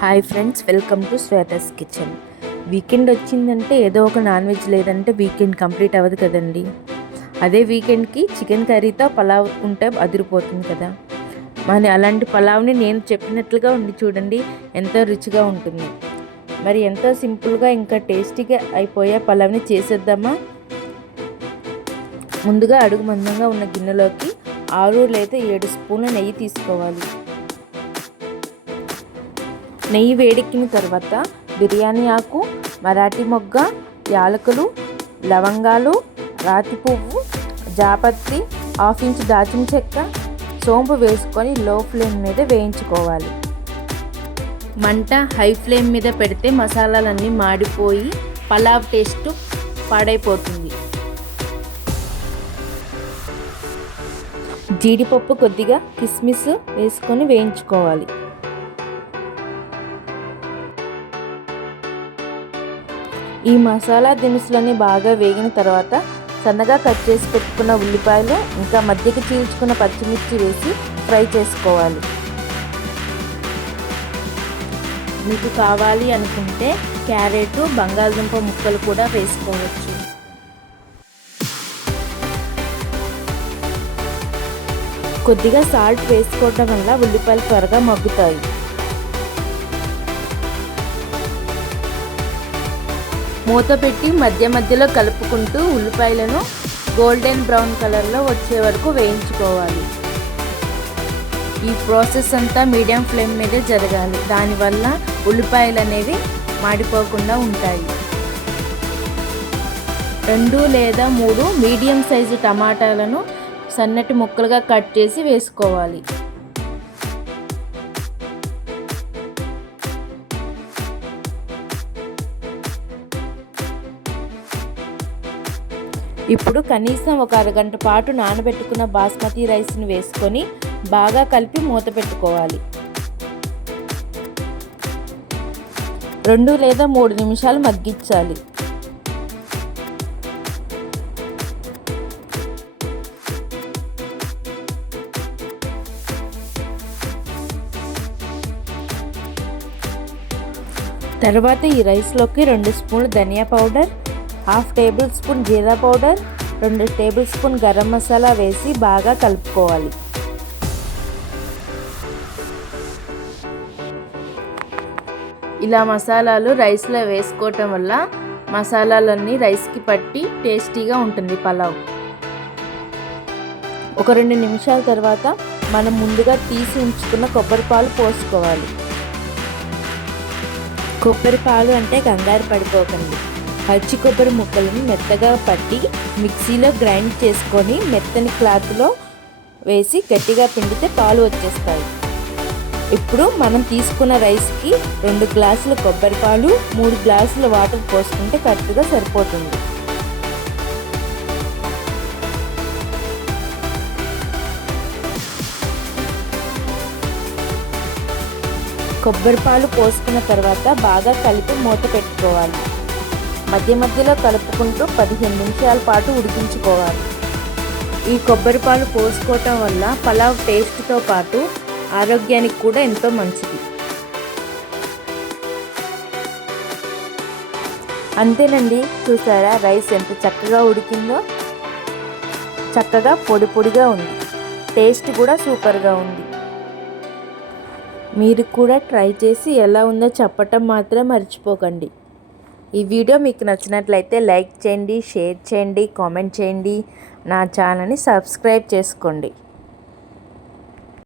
Hi friends, welcome to Shweta's kitchen. Weekend వచ్చిందంటే ఏదో ఒక నాన్ వెజ్ లేదంటే వీకెండ్ కంప్లీట్ అవ్వదు కదండి. అదే వీకెండ్కి చికెన్ కర్రీతో పలావ్ ఉంటే అదిరిపోతుంది కదా. మరి అలాంటి పలావ్ని నేను చెప్పినట్లుగా ఉండి చూడండి, ఎంతో రుచిగా ఉంటుంది. మరి ఎంతో సింపుల్గా ఇంకా టేస్టీగా అయిపోయే పలావ్ని చేసేద్దామా. ముందుగా అడుగు మందంగా ఉన్న గిన్నెలోకి 6 లేదా 7 స్పూన్ల నెయ్యి తీసుకోవాలి. నెయ్యి వేడెక్కిన తర్వాత బిర్యానీ ఆకు, మరాఠీ మొగ్గ, యాలకులు, లవంగాలు, రాతి పువ్వు, జాపత్రి, 1/2 ఇంచు దాల్చిన చెక్క, సోంపు వేసుకొని లో ఫ్లేమ్ మీద వేయించుకోవాలి. మంట హై ఫ్లేమ్ మీద పెడితే మసాలాలన్నీ మాడిపోయి పలావ్ టేస్ట్ పాడైపోతుంది. జీడిపప్పు, కొద్దిగా కిస్మిస్ వేసుకొని వేయించుకోవాలి. ఈ మసాలా దినుసులన్నీ బాగా వేగిన తర్వాత సన్నగా కట్ చేసి పెట్టుకున్న ఉల్లిపాయలు, ఇంకా మధ్యకి చీల్చుకున్న పచ్చిమిర్చి వేసి ఫ్రై చేసుకోవాలి. మీకు కావాలి అనుకుంటే క్యారెట్, బంగాళదుంప ముక్కలు కూడా వేసుకోవచ్చు. కొద్దిగా సాల్ట్ వేసుకోవడం వల్ల ఉల్లిపాయలు త్వరగా మగ్గుతాయి. మూత పెట్టి మధ్య మధ్యలో కలుపుకుంటూ ఉల్లిపాయలను గోల్డెన్ బ్రౌన్ కలర్లో వచ్చే వరకు వేయించుకోవాలి. ఈ ప్రాసెస్ అంతా మీడియం ఫ్లేమ్ మీదే జరగాలి. దానివల్ల ఉల్లిపాయలు అనేవి మాడిపోకుండా ఉంటాయి. 2 లేదా 3 మీడియం సైజు టమాటాలను సన్నటి ముక్కలుగా కట్ చేసి వేసుకోవాలి. ఇప్పుడు కనీసం ఒక అరగంట పాటు నానబెట్టుకున్న బాస్మతి రైస్ని వేసుకొని బాగా కలిపి మూత పెట్టుకోవాలి. 2 లేదా 3 నిమిషాలు మగ్గించాలి. తర్వాత ఈ రైస్లోకి 2 స్పూన్లు ధనియా పౌడర్, 1/2 టేబుల్ స్పూన్ జీరా powder, 2 table spoon garam masala వేసి బాగా కలుపుకోవాలి. ఇలా మసాలాలు రైస్లో వేసుకోవటం వల్ల మసాలాలన్నీ రైస్కి పట్టి టేస్టీగా ఉంటుంది పలావ్. ఒక 2 నిమిషాల తర్వాత మనం ముందుగా తీసి ఉంచుకున్న కొబ్బరి పాలు పోసుకోవాలి. కొబ్బరి పాలు అంటే కంగారు పడిపోకండి. పచ్చి కొబ్బరి ముక్కలను మెత్తగా పట్టి మిక్సీలో గ్రైండ్ చేసుకొని మెత్తని క్లాత్లో వేసి గట్టిగా పిండితే పాలు వచ్చేస్తాయి. ఇప్పుడు మనం తీసుకున్న రైస్కి 2 గ్లాసుల కొబ్బరి పాలు, 3 గ్లాసుల వాటర్ పోసుకుంటే కరెక్ట్గా సరిపోతుంది. కొబ్బరి పాలు పోసుకున్న తర్వాత బాగా కలిపి మూత పెట్టుకోవాలి. మధ్య మధ్యలో కలుపుకుంటూ 15 నిమిషాల పాటు ఉడికించుకోవాలి. ఈ కొబ్బరి పాలు పోసుకోవటం వల్ల పలావ్ టేస్ట్తో పాటు ఆరోగ్యానికి కూడా ఎంతో మంచిది. అంతేనండి, చూసారా రైస్ ఎంత చక్కగా ఉడికిందో. చక్కగా పొడి పొడిగా ఉంది. టేస్ట్ కూడా సూపర్గా ఉంది. మీరు కూడా ట్రై చేసి ఎలా ఉందో చెప్పటం మాత్రం మర్చిపోకండి. ఈ వీడియో మీకు నచ్చినట్లయితే లైక్ చేయండి, షేర్ చేయండి, కామెంట్ చేయండి. నా ఛానల్ని సబ్స్క్రైబ్ చేసుకోండి.